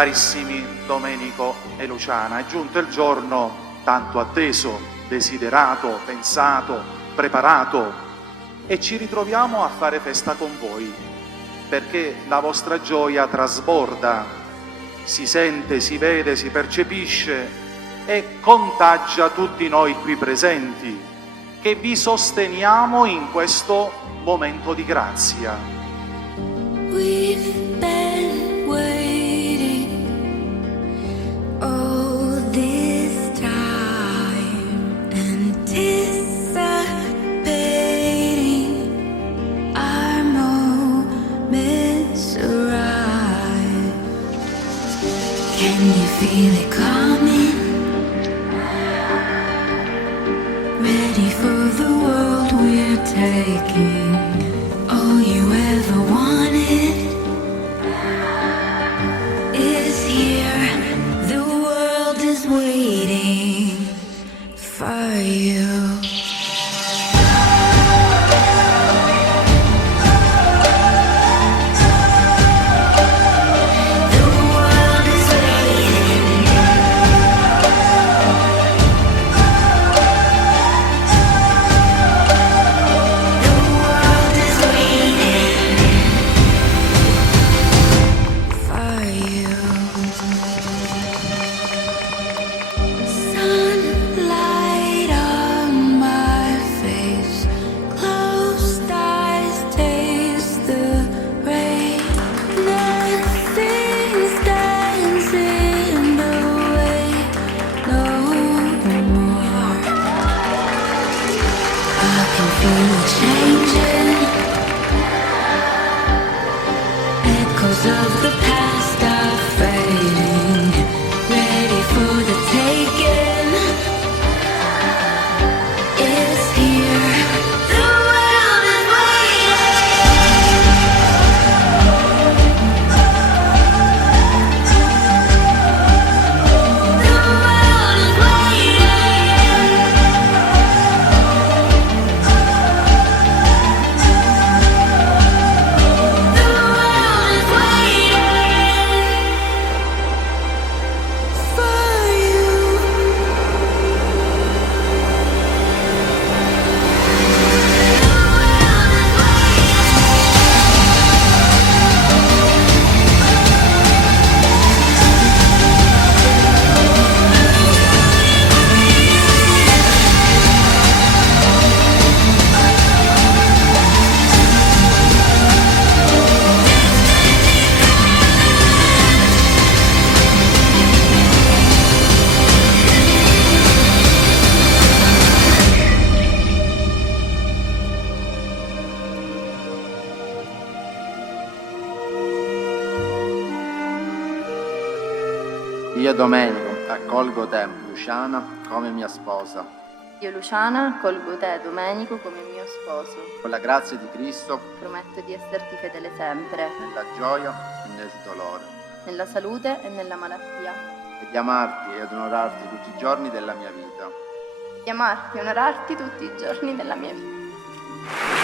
Carissimi Domenico e Luciana, è giunto il giorno tanto atteso, desiderato, pensato, preparato, e ci ritroviamo a fare festa con voi, perché la vostra gioia trasborda, si sente, si vede, si percepisce e contagia tutti noi qui presenti, che vi sosteniamo in questo momento di grazia. We've been waiting all this time, anticipating our moments arrive. Can you feel it coming? Ready for the world we're taking. All you ever wanted is here. The world is waiting for you. Of the past are fading, ready for the taking. It's here. The world is waiting. The world is waiting. The world is waiting for you. Io Domenico accolgo te, Luciana, come mia sposa. Io Luciana accolgo te, Domenico, come mio sposo. Con la grazia di Cristo, Prometto di esserti fedele sempre, nella gioia e nel dolore, nella salute e nella malattia. e di amarti e ad onorarti tutti i giorni della mia vita. Di amarti e onorarti tutti i giorni della mia vita.